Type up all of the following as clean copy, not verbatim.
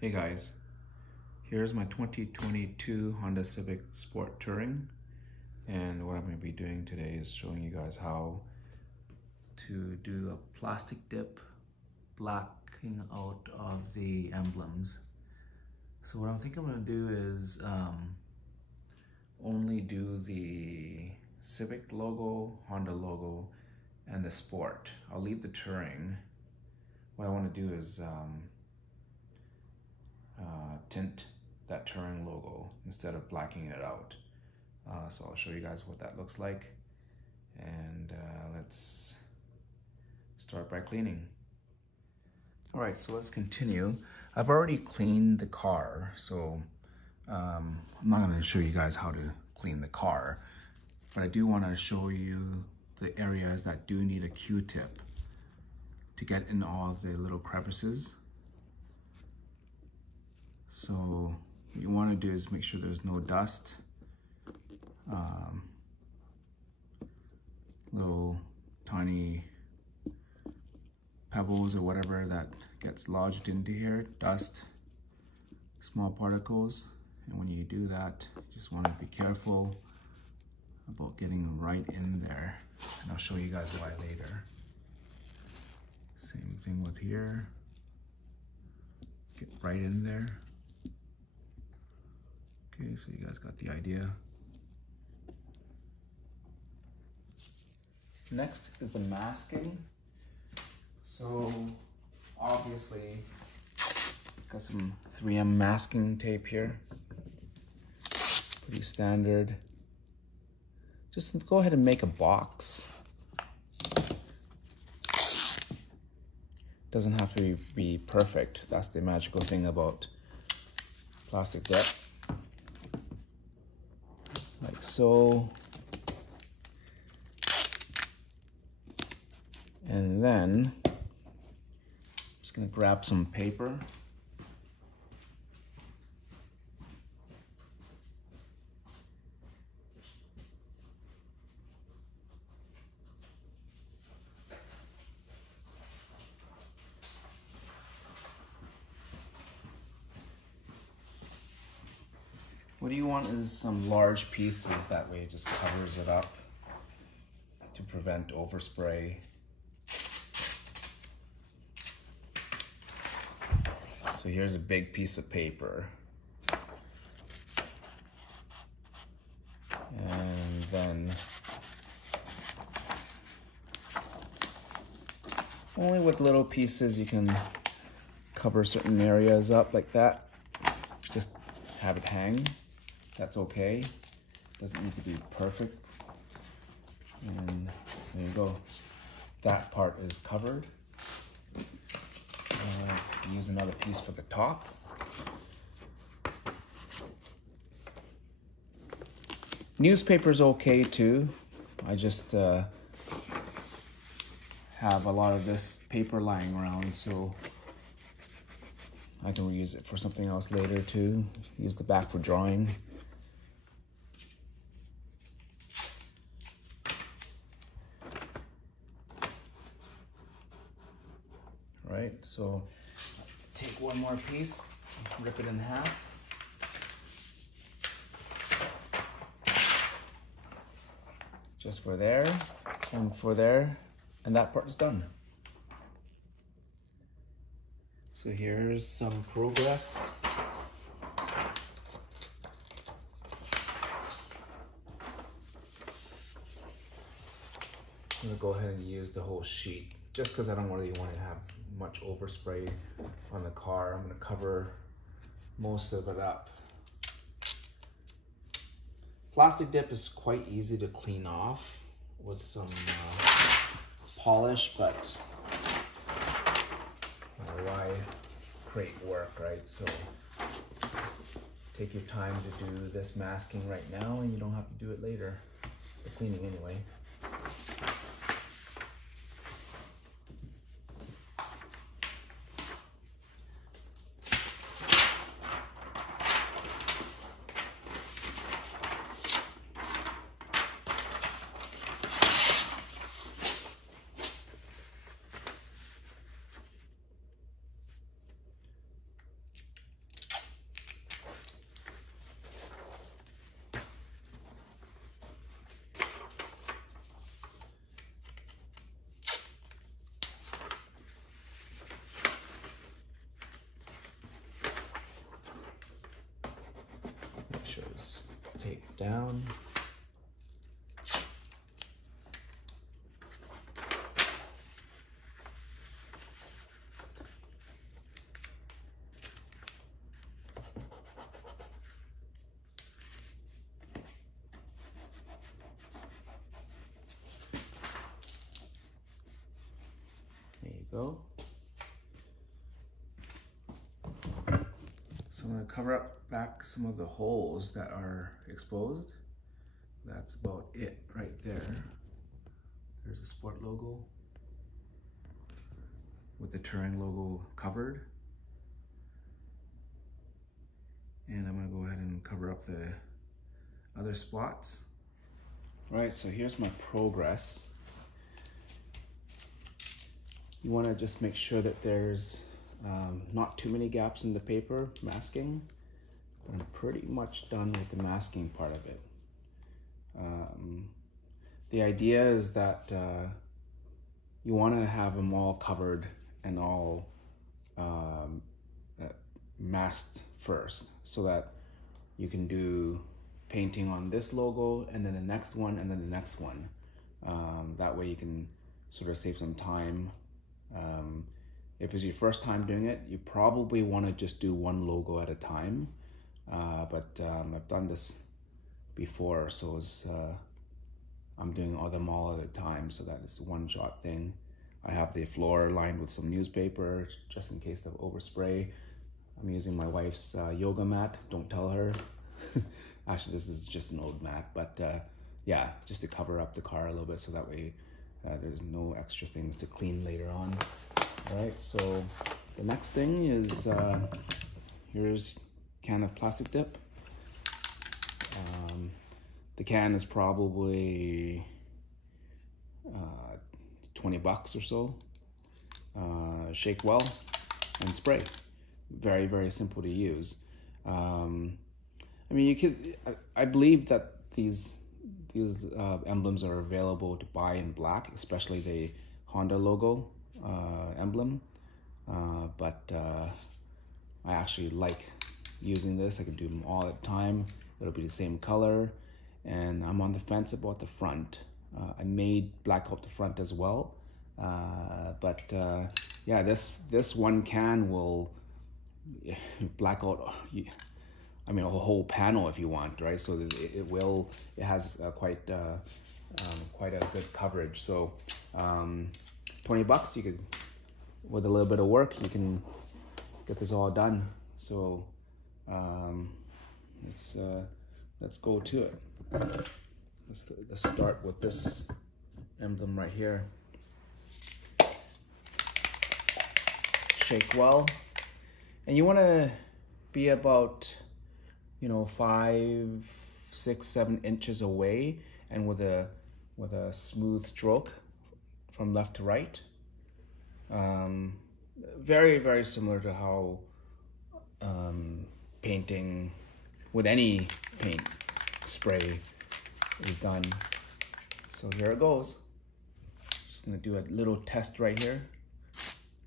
Hey guys, here's my 2022 Honda Civic Sport Touring, and what I'm going to be doing today is showing you guys how to do a plastic dip blacking out of the emblems. So what I think I'm going to do is only do the Civic logo, Honda logo, and the Sport. I'll leave the Touring. What I want to do is tint that Touring logo instead of blacking it out. So I'll show you guys what that looks like, and let's start by cleaning. All right, so let's continue. I've already cleaned the car, so I'm not going to show you guys how to clean the car, but I do want to show you the areas that do need a Q-tip to get in all the little crevices. So what you want to do is make sure there's no dust, little tiny pebbles or whatever that gets lodged into here, dust, small particles. And when you do that, you just want to be careful about getting right in there. And I'll show you guys why later. Same thing with here. Get right in there. Okay, so you guys got the idea. Next is the masking. So obviously, got some 3M masking tape here. Pretty standard. Just go ahead and make a box. Doesn't have to be perfect. That's the magical thing about PlastiDip. Like so. And then I'm just gonna grab some paper. What you want is some large pieces, that way it just covers it up to prevent overspray. So here's a big piece of paper. And then only with little pieces you can cover certain areas up like that. Just have it hang. That's okay. Doesn't need to be perfect. And there you go. That part is covered. Use another piece for the top. Newspaper's okay too. I just have a lot of this paper lying around, so I can reuse it for something else later too. Use the back for drawing. Right, so take one more piece, rip it in half. Just for there, and for there, and that part is done. So here's some progress. I'm gonna go ahead and use the whole sheet, just because I don't really want to have much overspray on the car. I'm going to cover most of it up. PlastiDip is quite easy to clean off with some polish, but why create work, right? So just take your time to do this masking right now, and you don't have to do it later. The cleaning anyway. tape down. There you go. So I'm going to cover up back some of the holes that are exposed. That's about it right there. There's a Sport logo with the Touring logo covered. And I'm going to go ahead and cover up the other spots. All right, so here's my progress. You want to just make sure that there's not too many gaps in the paper masking, but I'm pretty much done with the masking part of it. The idea is that you want to have them all covered and all masked first, so that you can do painting on this logo and then the next one and then the next one. That way you can sort of save some time. If it's your first time doing it, you probably want to just do one logo at a time. But I've done this before, so it's, I'm doing them all at a time, so that is a one-shot thing. I have the floor lined with some newspaper just in case of overspray. I'm using my wife's yoga mat. Don't tell her. Actually, this is just an old mat, but yeah, just to cover up the car a little bit, so that way there's no extra things to clean later on. All right, so the next thing is here's a can of PlastiDip. The can is probably 20 bucks or so. Shake well and spray. Very, very simple to use. I mean, you could. I believe that these emblems are available to buy in black, especially the Honda logo emblem. But I actually like using this. I can do them all at the time. It'll be the same color, and I'm on the fence about the front. I made black out the front as well, but yeah, this one can will black out. I mean, a whole panel if you want, right? So it has quite a good coverage. So 20 bucks, you could, with a little bit of work, you can get this all done. So let's go to it. Let's start with this emblem right here. Shake well, and you want to be about 5, 6, 7 inches away, and with a smooth stroke from left to right. Very, very similar to how painting with any paint spray is done. So here it goes. Just gonna do a little test right here.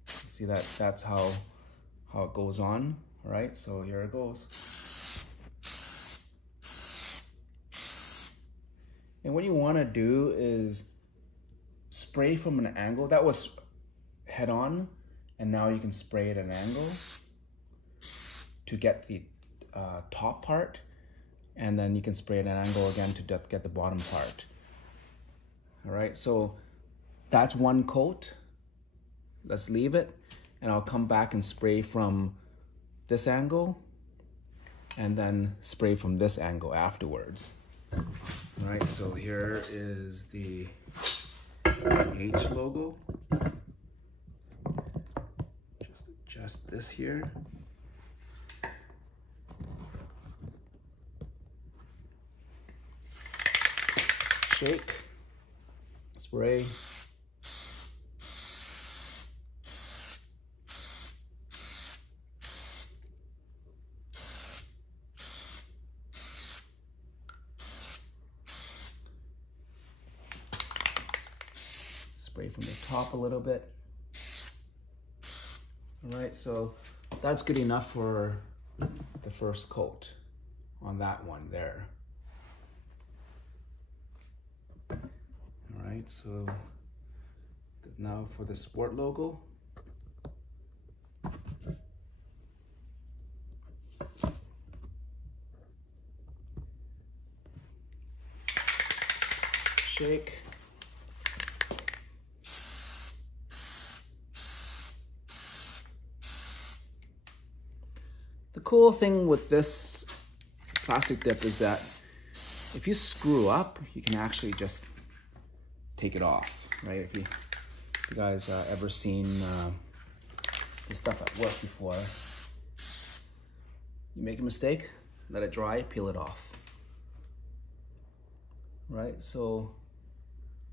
See that's how it goes on. All right, so here it goes. And what you want to do is spray from an angle. That was head on, and now you can spray at an angle to get the top part, and then you can spray at an angle again to get the bottom part. All right, so that's one coat. Let's leave it, and I'll come back and spray from this angle, and then spray from this angle afterwards. All right, so here is the H logo. Just adjust this here. Shake, spray. Spray from the top a little bit. All right, so that's good enough for the first coat on that one there. All right, so now for the sport logo. Shake. The cool thing with this PlastiDip is that if you screw up, you can actually just take it off, right? If you guys ever seen this stuff at work before, you make a mistake, let it dry, peel it off, right? So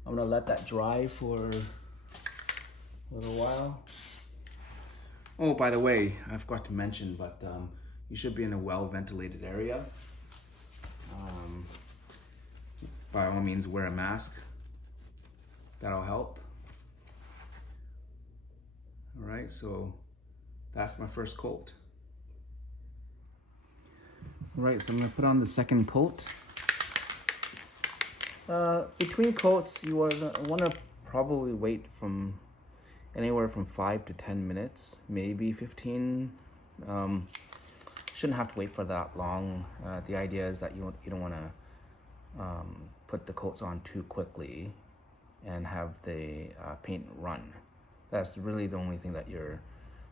I'm gonna let that dry for a little while. Oh, by the way, I forgot to mention, but you should be in a well-ventilated area. By all means, wear a mask. That'll help. All right, so that's my first coat. All right, so I'm gonna put on the second coat. Between coats, you wanna probably wait from anywhere from 5 to 10 minutes, maybe 15. Shouldn't have to wait for that long. The idea is that you don't wanna put the coats on too quickly and have the paint run. That's really the only thing that you're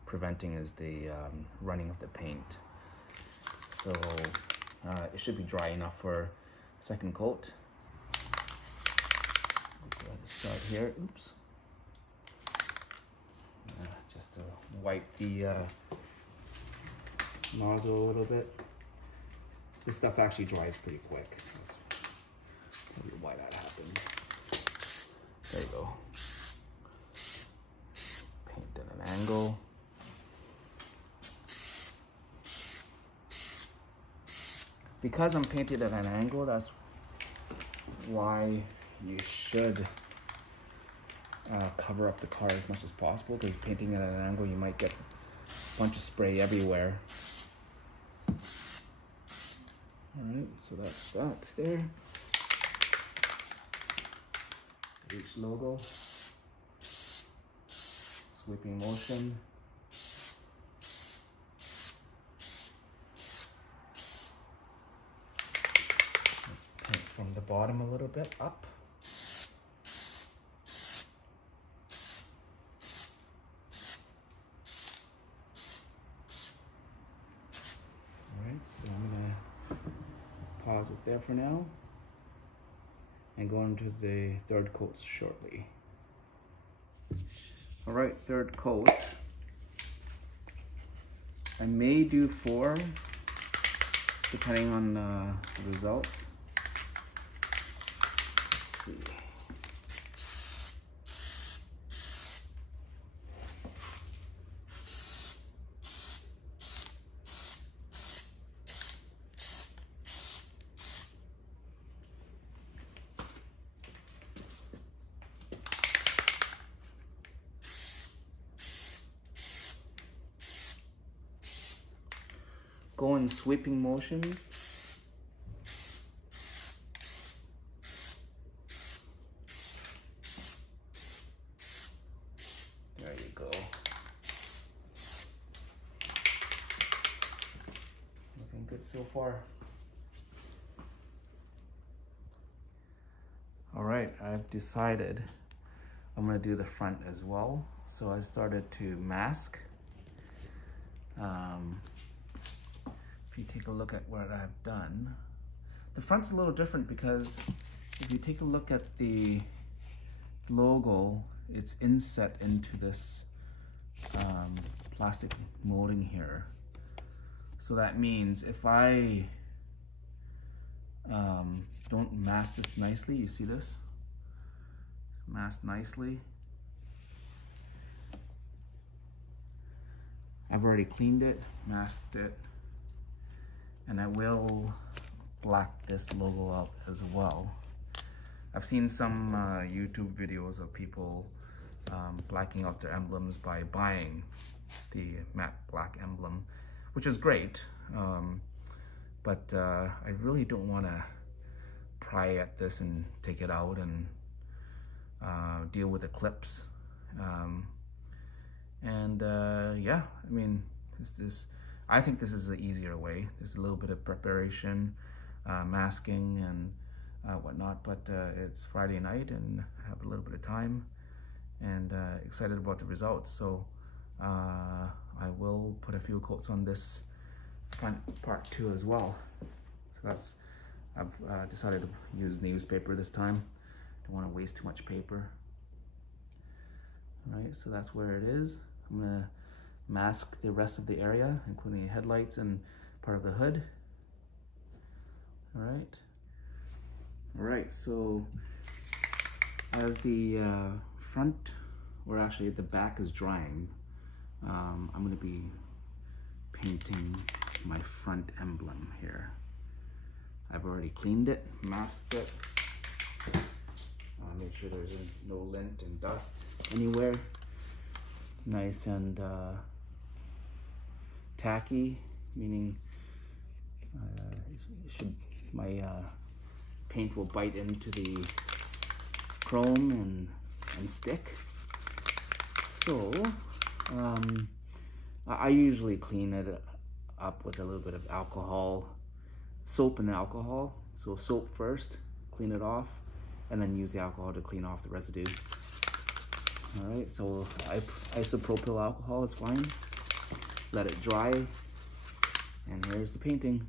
preventing is the running of the paint. So it should be dry enough for second coat. Go ahead and start here. Oops. Just to wipe the nozzle a little bit. This stuff actually dries pretty quick. That's probably why that happened. There you go. Paint at an angle. Because I'm painted at an angle, that's why you should cover up the car as much as possible, because painting at an angle, you might get a bunch of spray everywhere. All right, so that's that there. H logo, sweeping motion. Paint from the bottom a little bit up. All right, so I'm gonna pause it there for now and go into the third coat shortly. All right, third coat. I may do 4, depending on the result. Let's see. Go in sweeping motions. There you go. Looking good so far. All right, I've decided I'm gonna do the front as well. So I started to mask. If you take a look at what I've done, the front's a little different because if you take a look at the logo, it's inset into this plastic molding here. So that means if I don't mask this nicely, you see this? It's masked nicely. I've already cleaned it, masked it, and I will black this logo out as well. I've seen some YouTube videos of people blacking out their emblems by buying the matte black emblem, which is great, but I really don't want to pry at this and take it out and deal with the clips. Yeah, I mean, I think this is the easier way. There's a little bit of preparation, masking and whatnot, but it's Friday night and I have a little bit of time and excited about the results. So I will put a few coats on this front part too as well. So I've decided to use newspaper this time. Don't want to waste too much paper. All right, so that's where it is. I'm gonna mask the rest of the area, including the headlights and part of the hood. All right, so as the front, or actually the back is drying, I'm gonna be painting my front emblem here. I've already cleaned it, masked it. Make sure there's no lint and dust anywhere. Nice and tacky, meaning my paint will bite into the chrome and stick. So I usually clean it up with a little bit of alcohol, soap and alcohol. So soap first, clean it off, and then use the alcohol to clean off the residue. All right, so isopropyl alcohol is fine. Let it dry, and here's the painting.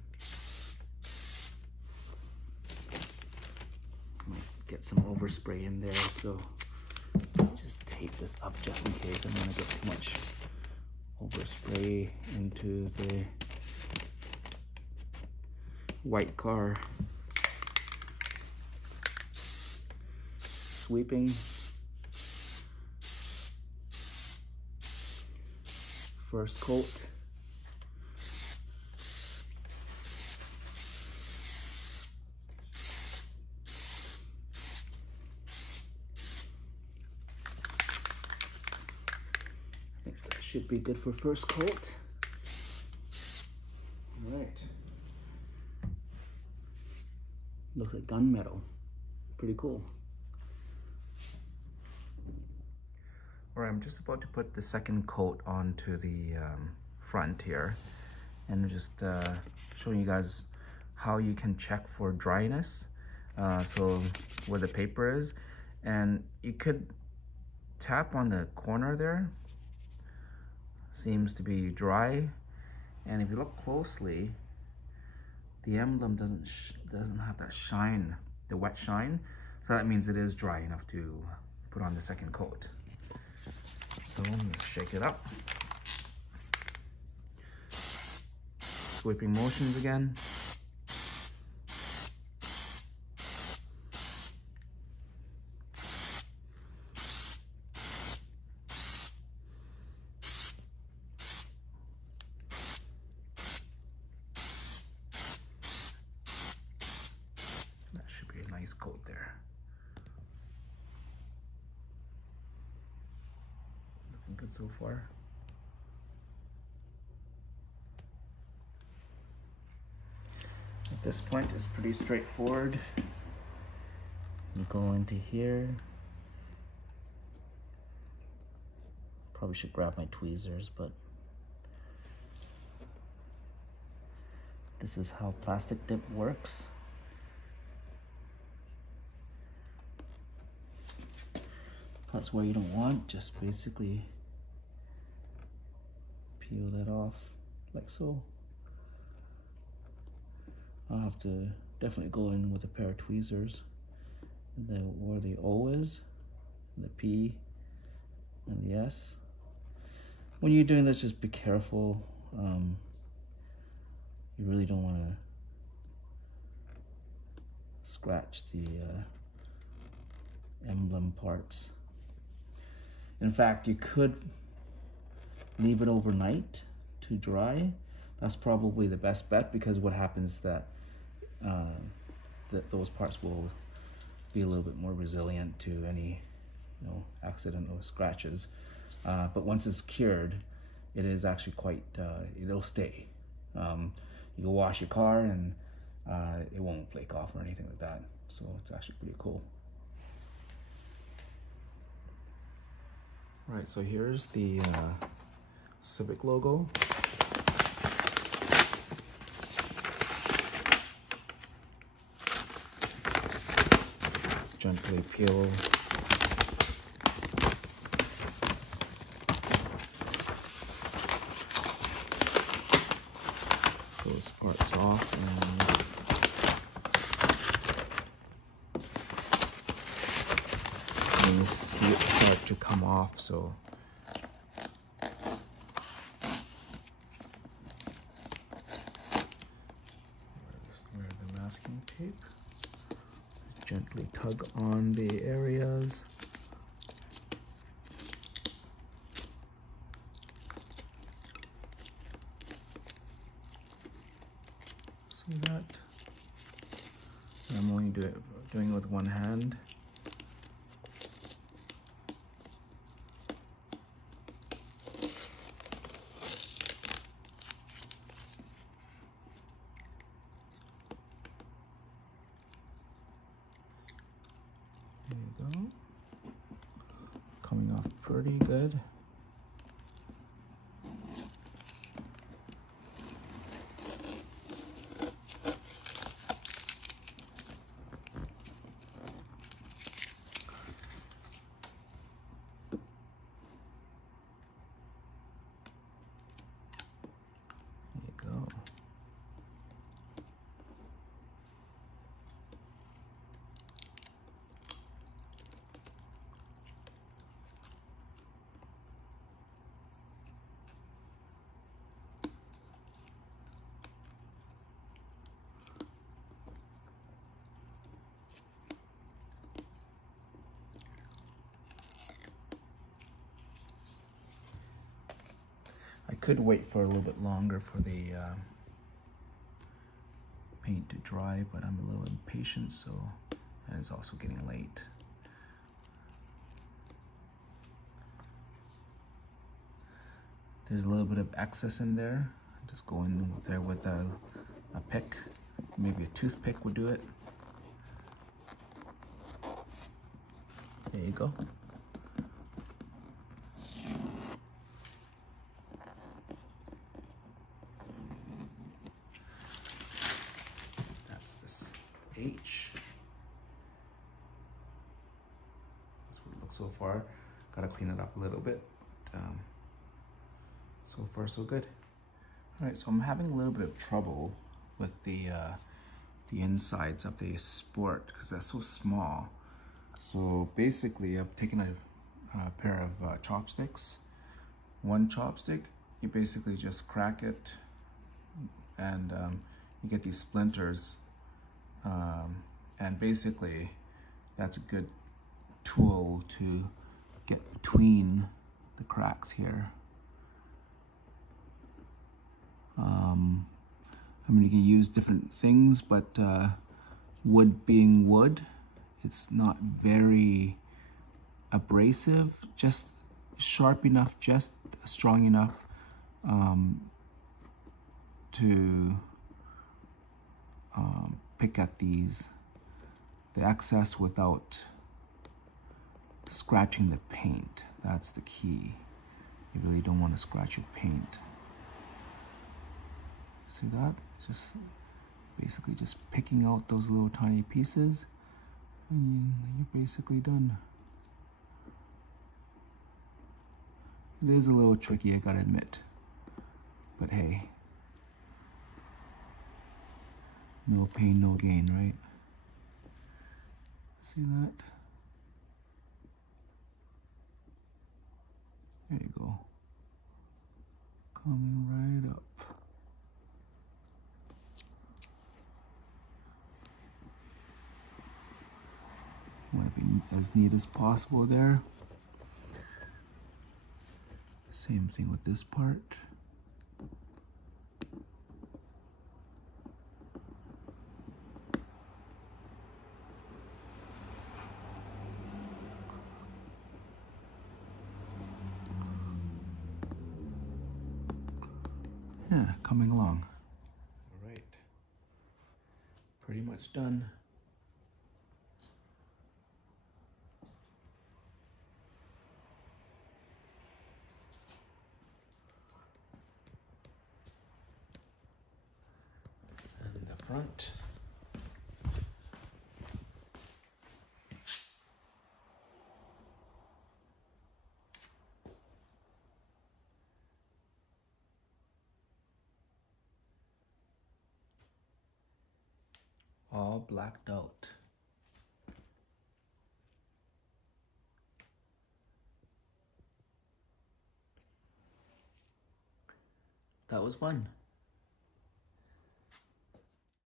Might get some overspray in there, so just tape this up just in case I'm gonna get too much overspray into the white car. Sweeping. First coat. I think that should be good for first coat. All right. Looks like gunmetal. Pretty cool. All right, I'm just about to put the second coat onto the front here, and just showing you guys how you can check for dryness. So where the paper is, and you could tap on the corner there. Seems to be dry, and if you look closely, the emblem doesn't have that shine, the wet shine. So that means it is dry enough to put on the second coat. So let's shake it up. Sweeping motions again. That should be a nice coat there. Good so far. At this point, it's pretty straightforward. You go into here. Probably should grab my tweezers, but this is how PlastiDip works. Parts where you don't want, just basically peel that off like so. I'll have to definitely go in with a pair of tweezers. Where the O is, the P, and the S. When you're doing this, just be careful. You really don't want to scratch the emblem parts. In fact, you could leave it overnight to dry. That's probably the best bet, because what happens is that those parts will be a little bit more resilient to any accidental scratches. But once it's cured, it is actually quite, it'll stay. You can wash your car and it won't flake off or anything like that. so it's actually pretty cool. All right, so here's the Civic logo. Gently peel those parts off, and you see it start to come off. So where's the masking tape? Gently tug on the areas. See that? I'm only doing it with one hand. There you go. Coming off pretty good. I could wait for a little bit longer for the paint to dry, but I'm a little impatient, so, and it's also getting late. There's a little bit of excess in there. Just go in there with a pick, maybe a toothpick would do it. There you go. H. That's what it looks so far. Gotta clean it up a little bit. But, so far, so good. All right, so I'm having a little bit of trouble with the insides of the Sport because they're so small. So basically, I've taken a pair of chopsticks. One chopstick, you basically just crack it, and you get these splinters. And basically that's a good tool to get between the cracks here. I'm going to use different things, but wood being wood, it's not very abrasive, just sharp enough, just strong enough to pick at the excess without scratching the paint. That's the key. You really don't want to scratch your paint. See that? Just basically just picking out those little tiny pieces, and you're basically done. It is a little tricky, I gotta admit, but hey, no pain, no gain, right? See that? There you go. Coming right up. Want to be as neat as possible there. Same thing with this part. Yeah, coming along. All right, pretty much done. front. All blacked out. That was fun.